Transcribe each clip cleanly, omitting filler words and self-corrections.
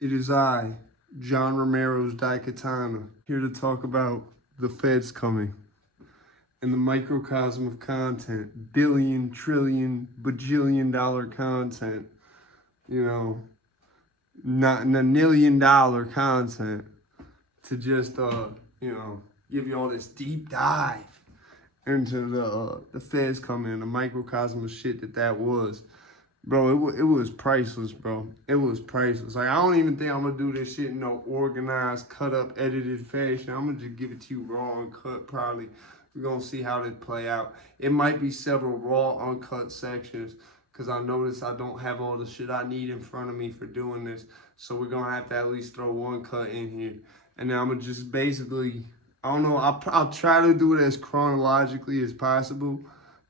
It is I, John Romero's Daikatana, here to talk about the feds coming and the microcosm of content, billion, trillion, bajillion dollar content, you know, not $1 million content to just, give you all this deep dive into the feds coming, the microcosm of shit that was. Bro, it was priceless, bro. It was priceless. Like, I don't even think I'm gonna do this shit in no organized, cut up, edited fashion. I'm gonna just give it to you raw, uncut, probably. We're gonna see how this play out. It might be several raw, uncut sections, because I noticed I don't have all the shit I need in front of me for doing this. So we're gonna have to at least throw one cut in here. And then I'm gonna just basically, I don't know, I'll try to do it as chronologically as possible.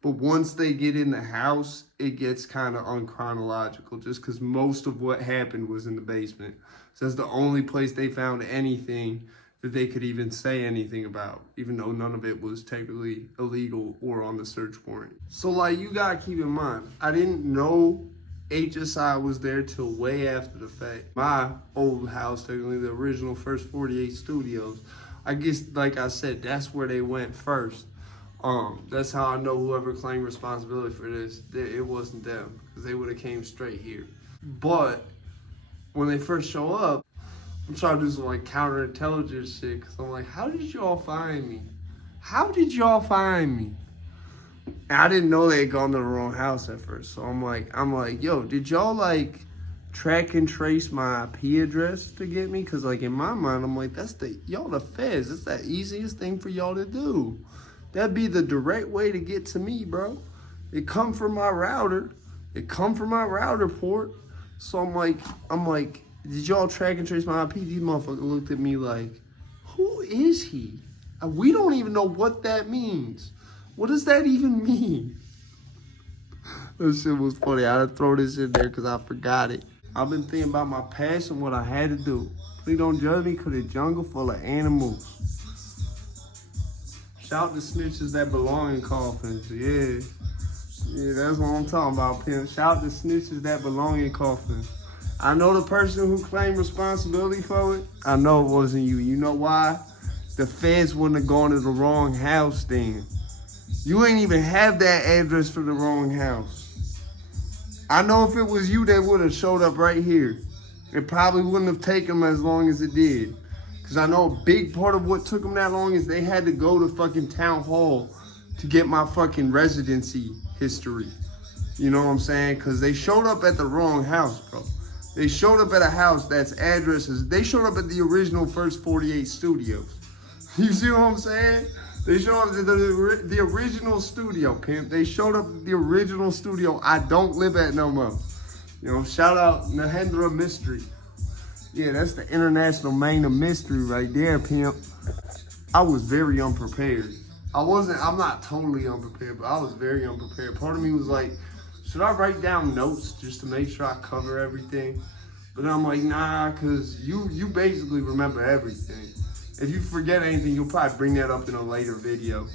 But once they get in the house, it gets kind of unchronological just because most of what happened was in the basement. So that's the only place they found anything that they could even say anything about, even though none of it was technically illegal or on the search warrant. So, like, you gotta keep in mind, I didn't know HSI was there till way after the fact. My old house, technically, the original First 48 Studios, I guess, like I said, that's where they went first. That's how I know whoever claimed responsibility for this, it wasn't them, because they would have came straight here. But when they first show up, I'm trying to do some like counterintelligence shit, because I'm like, how did y'all find me? How did y'all find me? And I didn't know they had gone to the wrong house at first. So I'm like, yo, did y'all like track and trace my IP address to get me? Because like in my mind, I'm like, y'all the feds. That's the easiest thing for y'all to do. That'd be the direct way to get to me, bro. It come from my router. It come from my router port. So I'm like, did y'all track and trace my IP? These motherfuckers looked at me like, who is he? We don't even know what that means. What does that even mean? This shit was funny. I had to throw this in there because I forgot it. I've been thinking about my past and what I had to do. Please don't judge me because the jungle full of animals. Shout the snitches that belong in coffins. Yeah, that's what I'm talking about, pimp. Shout the snitches that belong in coffins. I know the person who claimed responsibility for it. I know it wasn't you. You know why? The feds wouldn't have gone to the wrong house then. You ain't even have that address for the wrong house. I know if it was you, they would have showed up right here. It probably wouldn't have taken them as long as it did. Because I know a big part of what took them that long is they had to go to fucking town hall to get my fucking residency history. You know what I'm saying? Because they showed up at the wrong house, bro. They showed up at a house that's addresses. They showed up at the original First 48 Studios. You see what I'm saying? They showed up at the original studio, pimp. They showed up at the original studio I don't live at no more. You know, shout out Nahendra Mystery. Yeah, that's the international main of mystery right there, pimp. I was very unprepared. I'm not totally unprepared, but I was very unprepared. Part of me was like, should I write down notes just to make sure I cover everything? But I'm like, nah, because you basically remember everything. If you forget anything, you'll probably bring that up in a later video.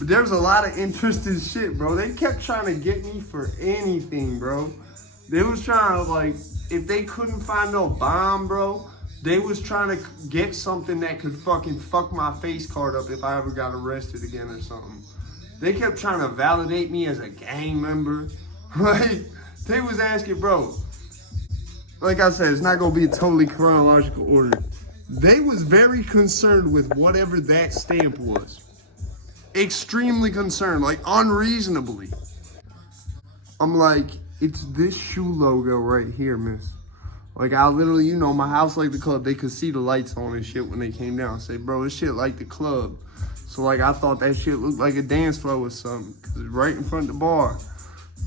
But there's a lot of interesting shit, bro. They kept trying to get me for anything, bro. They was trying to, like, if they couldn't find no bomb, bro, they was trying to get something that could fucking fuck my face card up if I ever got arrested again or something. They kept trying to validate me as a gang member. Like, they was asking, bro, like I said, it's not gonna be a totally chronological order. They was very concerned with whatever that stamp was. Extremely concerned, like unreasonably. I'm like, it's this shoe logo right here, miss. Like, I literally, you know, my house like the club. They could see the lights on and shit when they came down. I say, bro, this shit like the club. So, like, I thought that shit looked like a dance floor or something. Because it's right in front of the bar.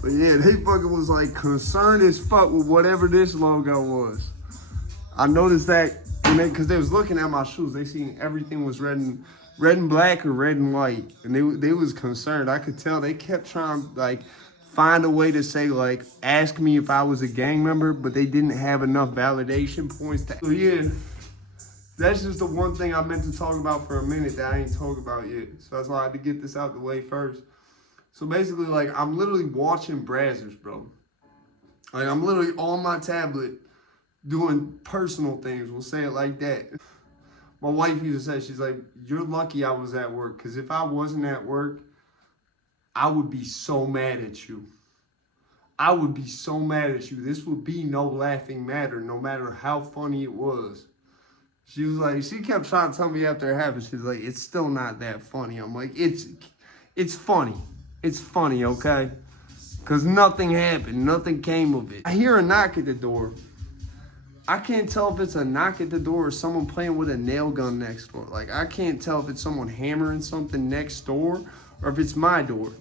But, yeah, they fucking was, like, concerned as fuck with whatever this logo was. I noticed that because they was looking at my shoes. They seen everything was red and black or red and white. And they was concerned. I could tell they kept trying, like, find a way to say, like, ask me if I was a gang member, but they didn't have enough validation points to. So, yeah, that's just the one thing I meant to talk about for a minute that I ain't talked about yet. So that's why I had to get this out the way first. So basically, like, I'm literally watching Brazzers, bro. Like, I'm literally on my tablet doing personal things. We'll say it like that. My wife used to say, she's like, you're lucky I was at work, because if I wasn't at work, I would be so mad at you. I would be so mad at you. This would be no laughing matter, no matter how funny it was. She was like, she kept trying to tell me after it happened, she was like, it's still not that funny. I'm like, it's funny. It's funny, okay? Because nothing happened. Nothing came of it. I hear a knock at the door. I can't tell if it's a knock at the door or someone playing with a nail gun next door. Like, I can't tell if it's someone hammering something next door or if it's my door.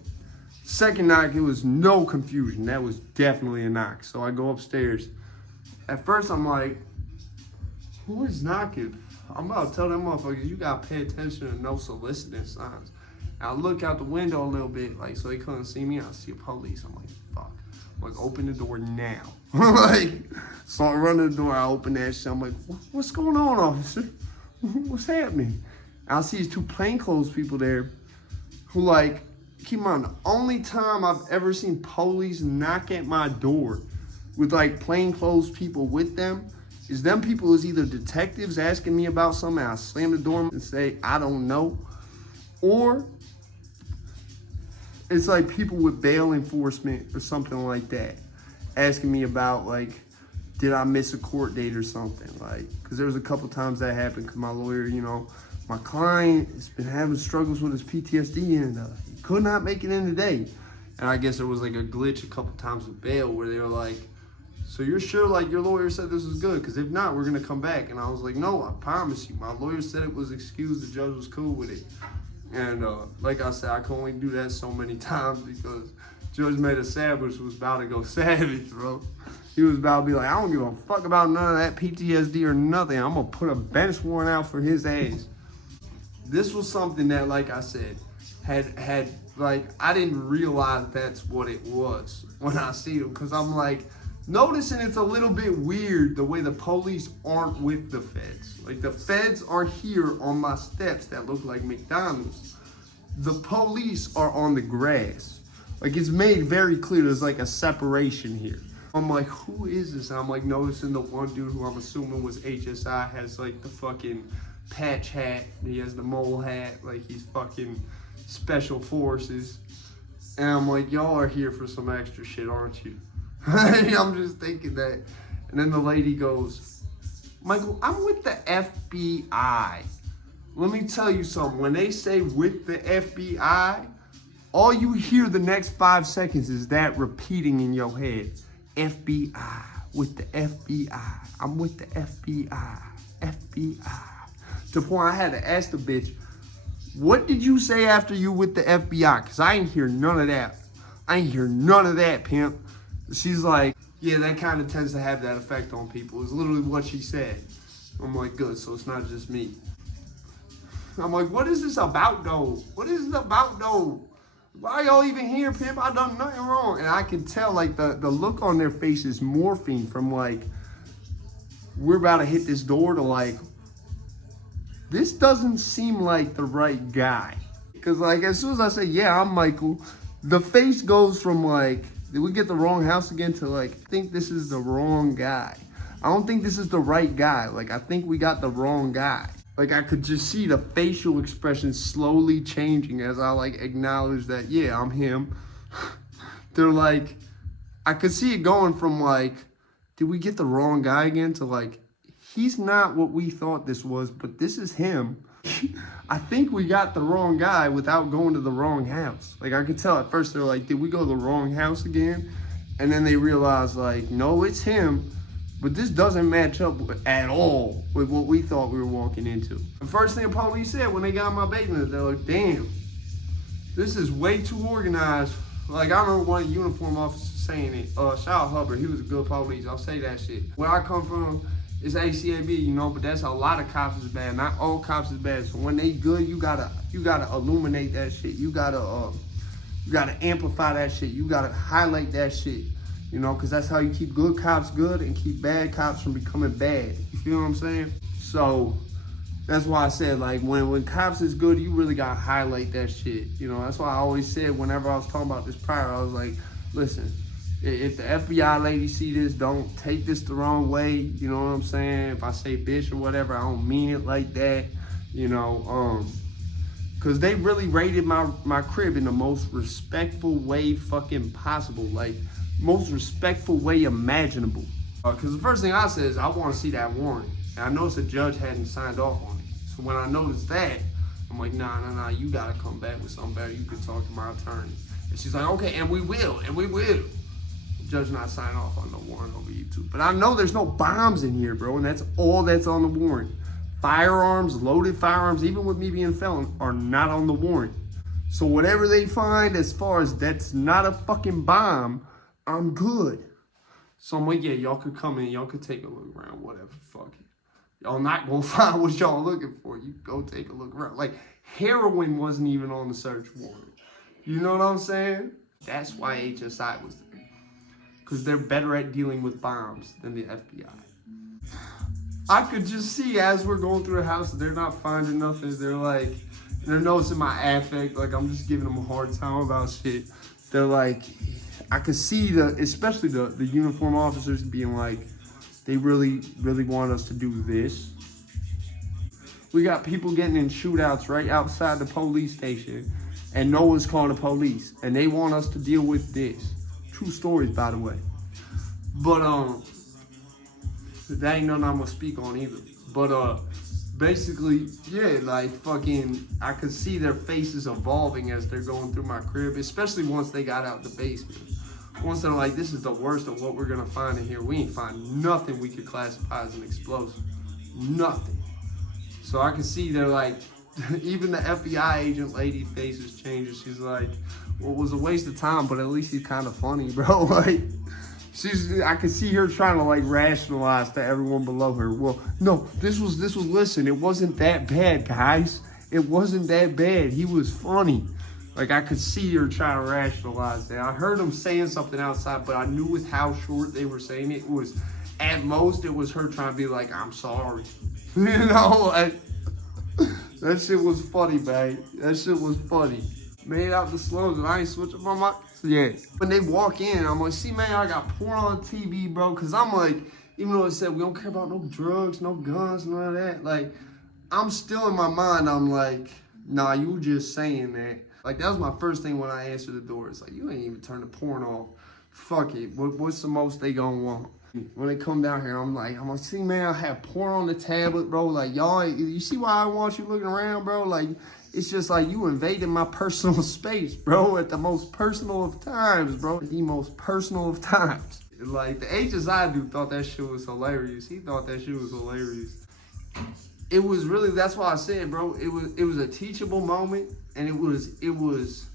Second knock, it was no confusion. That was definitely a knock. So I go upstairs. At first, I'm like, who is knocking? I'm about to tell them motherfuckers, you gotta pay attention to no soliciting signs. I look out the window a little bit, like, so they couldn't see me. I see a police. I'm like, fuck. I'm like, open the door now. Like, so I run to the door. I open that shit. I'm like, what's going on, officer? What's happening? I see these two plainclothes people there who, like, keep in mind, the only time I've ever seen police knock at my door with, like, plainclothes people with them is them people is either detectives asking me about something and I slam the door and say, I don't know, or it's like people with bail enforcement or something like that asking me about, like, did I miss a court date or something? Like, because there was a couple times that happened because my lawyer, you know, my client has been having struggles with his PTSD and he could not make it in today. And I guess there was like a glitch a couple times with bail where they were like, so you're sure, like, your lawyer said this was good? Because if not, we're going to come back. And I was like, no, I promise you. My lawyer said it was excused. The judge was cool with it. And like I said, I can only do that so many times because Judge Made a Savage was about to go savage, bro. He was about to be like, I don't give a fuck about none of that PTSD or nothing. I'm going to put a bench warrant out for his ass. This was something that, like I said, had like, I didn't realize that's what it was when I see it. Because I'm like, noticing it's a little bit weird the way the police aren't with the feds. Like, the feds are here on my steps that look like McDonald's. The police are on the grass. Like, it's made very clear there's like a separation here. I'm like, who is this? And I'm like noticing the one dude who I'm assuming was HSI has like the fucking patch hat. He has the mole hat. Like, he's fucking special forces. And I'm like, y'all are here for some extra shit, aren't you? I'm just thinking that. And then the lady goes, Michael, I'm with the FBI. Let me tell you something. When they say with the FBI, all you hear the next 5 seconds is that repeating in your head. FBI, with the FBI. I'm with the FBI. FBI. To the point I had to ask the bitch, what did you say after you with the FBI? Because I ain't hear none of that. I ain't hear none of that, pimp. She's like, yeah, that kind of tends to have that effect on people. It's literally what she said. I'm like, good, so it's not just me. I'm like, what is this about, though? What is this about, though? Why y'all even here, pimp? I done nothing wrong. And I can tell, like, the look on their face is morphing from, like, we're about to hit this door to, like, this doesn't seem like the right guy. Because, like, as soon as I say, yeah, I'm Michael, the face goes from, like, did we get the wrong house again to, like, I think this is the wrong guy. I don't think this is the right guy. Like, I think we got the wrong guy. Like, I could just see the facial expression slowly changing as I, like, acknowledge that, yeah, I'm him. They're like, I could see it going from, like, did we get the wrong guy again to, like, he's not what we thought this was, but this is him. I think we got the wrong guy without going to the wrong house. Like, I could tell at first they're like, did we go to the wrong house again? And then they realize, like, no, it's him. But this doesn't match up at all with what we thought we were walking into. The first thing the police said when they got my basement, they're like, damn, this is way too organized. Like, I remember one uniform officer saying it. Shout out Hubbard, he was a good police. I'll say that shit. Where I come from is ACAB, you know, but that's a lot of cops is bad. Not all cops is bad. So when they good, you gotta illuminate that shit. You gotta amplify that shit. You gotta highlight that shit. You know, because that's how you keep good cops good and keep bad cops from becoming bad. You feel what I'm saying? So that's why I said, like, when cops is good, you really got to highlight that shit. You know, that's why I always said whenever I was talking about this prior, I was like, listen, If the FBI lady see this, don't take this the wrong way. You know what I'm saying? If I say bitch or whatever, I don't mean it like that. You know, cause they really raided my crib in the most respectful way fucking possible, like most respectful way imaginable. Cause the first thing I said is I want to see that warrant, and I noticed the judge hadn't signed off on it. So when I noticed that, I'm like, nah, you gotta come back with something better. You can talk to my attorney. And she's like, okay, and we will. Judge not sign off on no warrant over YouTube. But I know there's no bombs in here, bro, and that's all that's on the warrant. Firearms, loaded firearms, even with me being a felon, are not on the warrant. So whatever they find as far as that's not a fucking bomb, I'm good. So I'm like, yeah, y'all could come in, y'all could take a look around, whatever, fuck it. Y'all not gonna find what y'all looking for. You go take a look around. Like, heroin wasn't even on the search warrant. You know what I'm saying? That's why HSI was there. Because they're better at dealing with bombs than the FBI. I could just see as we're going through the house, they're not finding nothing. They're like, they're noticing my affect. Like, I'm just giving them a hard time about shit. They're like, I could see especially the uniform officers being like, they really want us to do this. We got people getting in shootouts right outside the police station, and no one's calling the police, and they want us to deal with this. True stories, by the way. But that ain't nothing I'm gonna speak on either. But basically, yeah, like fucking, I could see their faces evolving as they're going through my crib, especially once they got out the basement. Once they're like, this is the worst of what we're gonna find in here. We ain't find nothing we could classify as an explosive. Nothing. So I can see they're like, even the FBI agent lady faces changes. She's like, well, it was a waste of time, but at least he's kind of funny, bro. Like, I could see her trying to like rationalize to everyone below her. Well, no, this was, listen, it wasn't that bad, guys. It wasn't that bad. He was funny. Like, I could see her trying to rationalize that. I heard them saying something outside, but I knew with how short they were saying it, at most, it was her trying to be like, I'm sorry. You know, like, that shit was funny, man. That shit was funny. Made out the slows and I ain't switch up on my, yeah. When they walk in, I'm like, see, man, I got porn on the TV, bro. Cause I'm like, even though it said we don't care about no drugs, no guns, none of that. Like, I'm still in my mind, I'm like, nah, you just saying that. Like, that was my first thing when I answered the door. It's like, you ain't even turned the porn off. Fuck it. What's the most they gonna want? When they come down here, I'm like, see, man, I have porn on the tablet, bro. Like, y'all, you see why I want you looking around, bro? Like, it's just like you invading my personal space, bro, at the most personal of times, bro. The most personal of times. Like, the HSI dude thought that shit was hilarious. He thought that shit was hilarious. It was really, that's why I said, bro, it was a teachable moment, and it was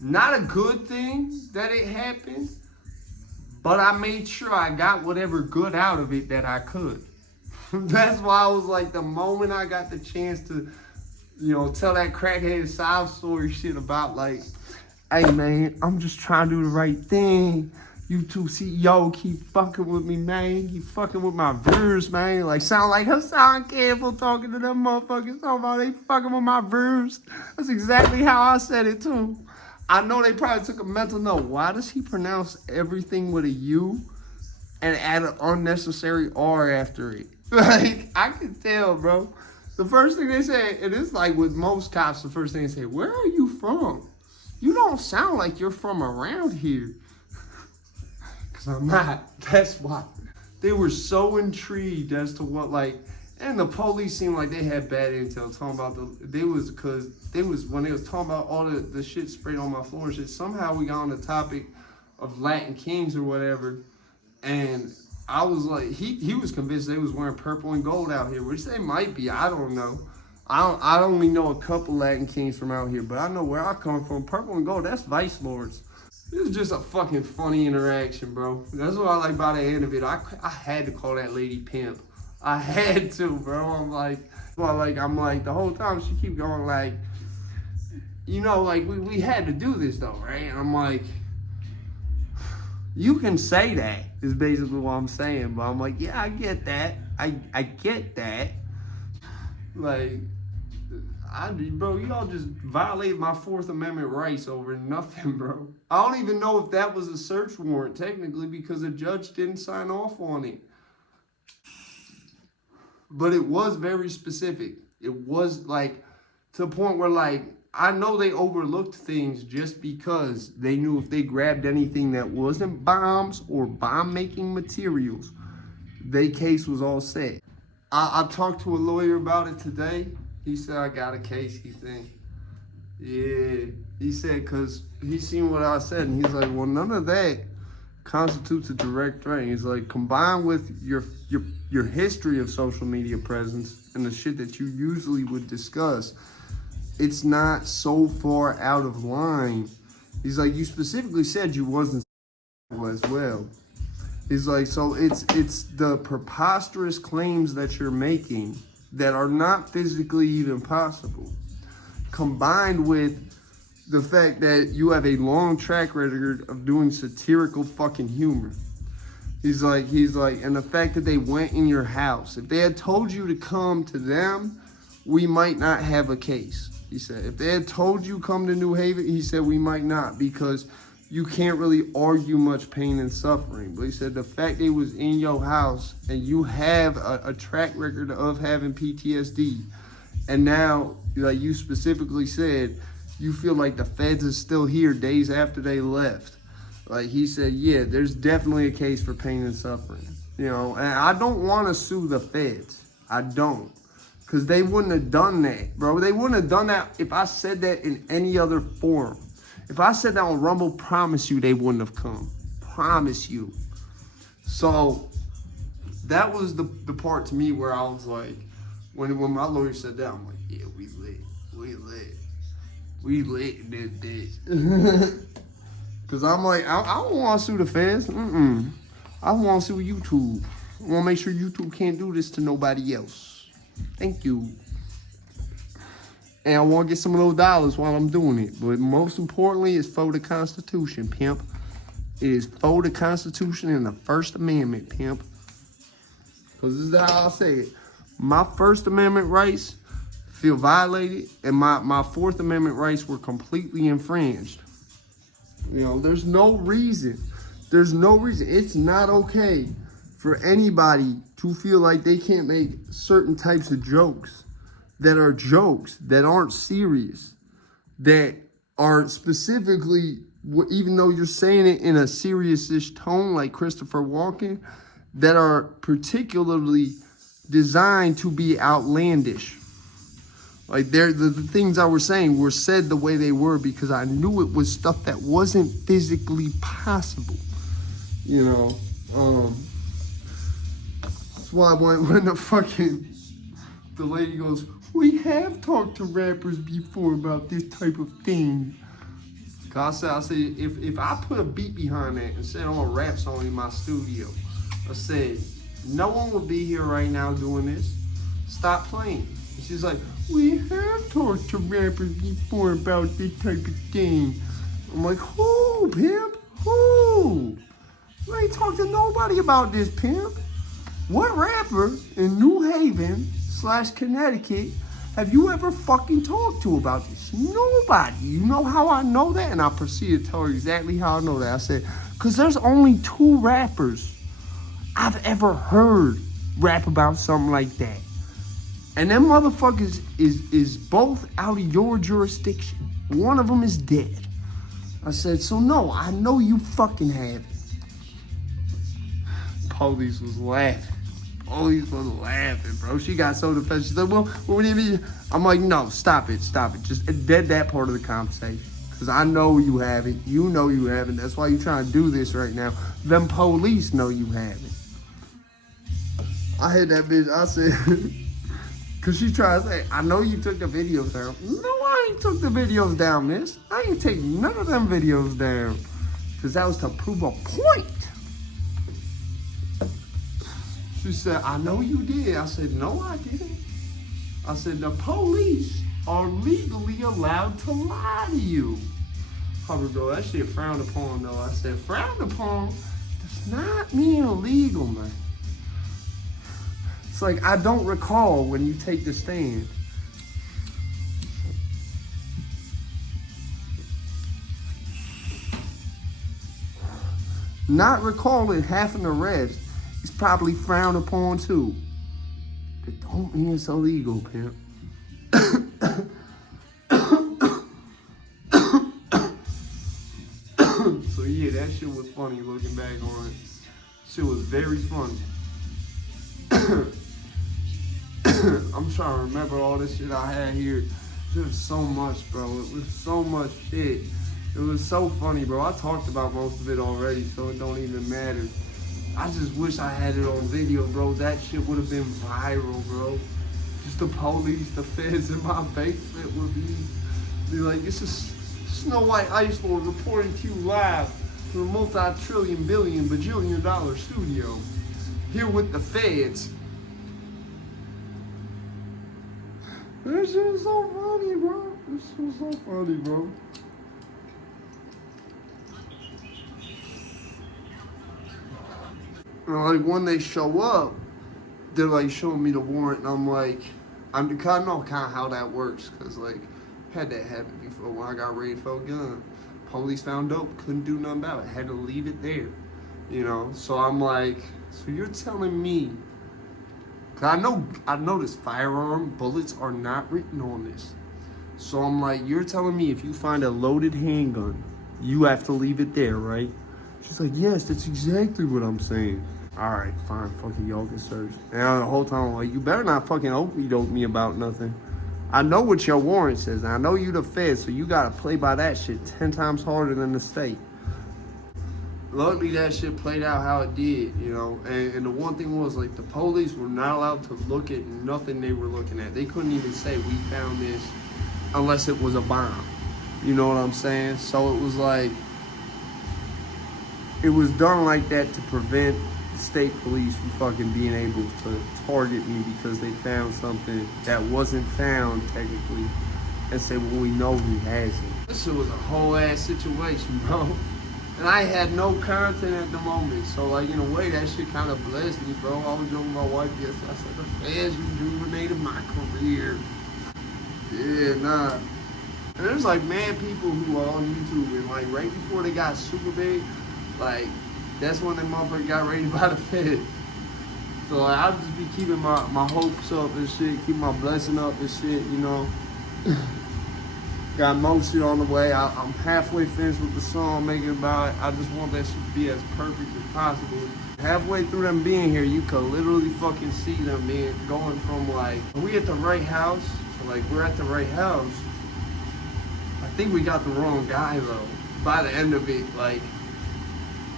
not a good thing that it happened, but I made sure I got whatever good out of it that I could. That's why I was like, the moment I got the chance to, you know, tell that crackhead sob story shit about like, hey man, I'm just trying to do the right thing. YouTube CEO keep fucking with me, man. Keep fucking with my viewers, man. Like, sound like Hassan Campbell talking to them motherfuckers. Talking about they fucking with my viewers. That's exactly how I said it too. I know they probably took a mental note. Why does he pronounce everything with a U and add an unnecessary R after it? Like, I can tell, bro. The first thing they say, and it's like with most cops, the first thing they say, where are you from? You don't sound like you're from around here. Because I'm not. That's why. They were so intrigued as to what, like, and the police seemed like they had bad intel talking about when they was talking about all the shit sprayed on my floor and shit, somehow we got on the topic of Latin Kings or whatever, and I was like, he was convinced they was wearing purple and gold out here, which they might be, I don't know. I only know a couple Latin Kings from out here, but I know where I come from, purple and gold, that's Vice Lords. It was just a fucking funny interaction, bro. That's what I like about the end of it. I had to call that lady pimp. I had to, bro. I'm like, the whole time she keep going like, you know, like we had to do this though, right? And I'm like, you can say that is basically what I'm saying, but I'm like, yeah, I get that. I get that. Like, Bro, y'all just violated my Fourth Amendment rights over nothing, bro. I don't even know if that was a search warrant, technically, because the judge didn't sign off on it. But it was very specific. It was, like, to the point where, like, I know they overlooked things just because they knew if they grabbed anything that wasn't bombs or bomb-making materials, their case was all set. I talked to a lawyer about it today. He said, I got a case, he think. Yeah, he said, because he seen what I said, and he's like, well, none of that constitutes a direct threat. He's like, combined with your history of social media presence and the shit that you usually would discuss, it's not so far out of line. He's like, you specifically said you wasn't as well. He's like, so it's the preposterous claims that you're making that are not physically even possible, combined with the fact that you have a long track record of doing satirical fucking humor. He's like, and the fact that they went in your house. If they had told you to come to them, we might not have a case. He said, if they had told you come to New Haven, he said, we might not, because you can't really argue much pain and suffering. But he said the fact they was in your house and you have a track record of having PTSD, and now, like you specifically said, you feel like the feds is still here days after they left. Like he said, yeah, there's definitely a case for pain and suffering. You know, and I don't want to sue the feds. I don't. Because they wouldn't have done that, bro. They wouldn't have done that if I said that in any other forum. If I said that on Rumble, promise you they wouldn't have come. Promise you. So that was the part to me where I was like, when my lawyer said that, I'm like, yeah, we lit in this bitch. Because I'm like, I don't want to sue the feds. I want to sue YouTube. I want to make sure YouTube can't do this to nobody else. Thank you. And I want to get some of those dollars while I'm doing it. But most importantly, it's for the Constitution, pimp. It is for the Constitution and the First Amendment, pimp. Because this is how I'll say it. My First Amendment rights feel violated, and my Fourth Amendment rights were completely infringed. You know, there's no reason. There's no reason. It's not okay for anybody to feel like they can't make certain types of jokes that are jokes, that aren't serious, that are specifically, even though you're saying it in a serious-ish tone like Christopher Walken, that are particularly designed to be outlandish. Like the things I was saying were said the way they were because I knew it was stuff that wasn't physically possible. You know, that's why when the lady goes, we have talked to rappers before about this type of thing. Cause I said, if I put a beat behind that and said I'm a rap song in my studio, I said, no one would be here right now doing this. Stop playing. And she's like, we have talked to rappers before about this type of thing. I'm like, who, pimp? Who? You ain't talked to nobody about this, pimp. What rapper in New Haven / Connecticut have you ever fucking talked to about this? Nobody. You know how I know that? And I proceeded to tell her exactly how I know that. I said, because there's only 2 rappers I've ever heard rap about something like that. And them motherfuckers is both out of your jurisdiction. One of them is dead. I said, so no, I know you fucking have it. Police was laughing. Police was laughing, bro. She got so defensive. She said, well, what do you mean? I'm like, no, stop it. Just dead that part of the conversation. Because I know you have it. You know you have it. That's why you're trying to do this right now. Them police know you have it. I hit that bitch. I said, because she tried to say, I know you took the videos down. No, I ain't took the videos down, miss. I ain't take none of them videos down. Because that was to prove a point. She said, I know you did. I said, no, I didn't. I said, the police are legally allowed to lie to you. Hubbard go, that shit frowned upon, though. I said, frowned upon does not mean illegal, man. It's like, I don't recall when you take the stand. not recalling half an arrest is probably frowned upon too. That don't mean it's illegal, pimp. So yeah, that shit was funny looking back on it. Shit was very funny. I'm trying to remember all this shit I had here. There's so much, bro. It was so much shit. It was so funny, bro. I talked about most of it already, so it don't even matter. I just wish I had it on video, bro. That shit would have been viral, bro. Just the police, the feds in my basement would be like, this is Snow White Ice Lord reporting to you live from a multi-trillion, billion, bajillion dollar studio. Here with the feds. This shit is so funny, bro. This shit is so funny, bro. And like when they show up, they're like showing me the warrant, and I'm like, I know kind of how that works, cause like had that happen before when I got ready for a gun. Police found dope, couldn't do nothing about it, had to leave it there, you know. So I'm like, so you're telling me? Cause I know this firearm bullets are not written on this. So I'm like, you're telling me if you find a loaded handgun, you have to leave it there, right? She's like, yes, that's exactly what I'm saying. All right, fine, fucking y'all can search. And the whole time I'm like, you better not fucking okey-doke me about nothing. I know what your warrant says. And I know you the Fed, so you gotta play by that shit 10 times harder than the state. Luckily, that shit played out how it did, you know. And the one thing was, like, the police were not allowed to look at nothing they were looking at. They couldn't even say, we found this, unless it was a bomb. You know what I'm saying? So it was like, it was done like that to prevent the state police from fucking being able to target me because they found something that wasn't found technically and say, well, we know he has it. This shit was a whole ass situation, bro. And I had no content at the moment. So like in a way that shit kind of blessed me, bro. I was joking with my wife yesterday. I said, the feds rejuvenated my career. Yeah, nah. And there's like mad people who are on YouTube and like right before they got super big, like that's when that motherfucker got raided by the Fed. So like, I'll just be keeping my hopes up and shit, keep my blessing up and shit, you know. Got more shit on the way. I'm halfway finished with the song, making about it. I just want that shit to be as perfect as possible. Halfway through them being here, you could literally fucking see them being going from like, are we at the right house? So like, we're at the right house. I think we got the wrong guy though. By the end of it, like,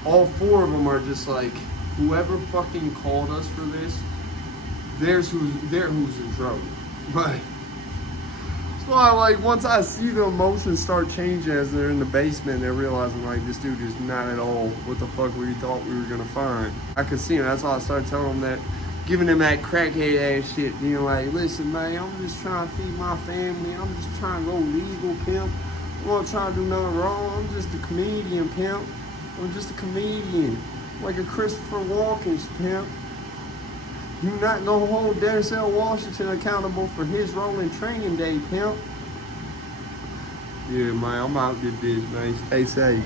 all four of them are just like, whoever fucking called us for this, they're who's in trouble. But so I, like, once I see the emotions start changing as they're in the basement, they're realizing like this dude is not at all what the fuck we thought we were gonna find. I could see him. That's why I started telling them that, giving them that crackhead ass shit, being like, listen, man, I'm just trying to feed my family. I'm just trying to go legal, pimp. I'm not trying to do nothing wrong. I'm just a comedian, pimp. I'm just a comedian, like a Christopher Walken, pimp. You not gonna hold Denzel Washington accountable for his role in Training Day, pimp. Yeah, man, I'm out this bitch, man. Stay safe.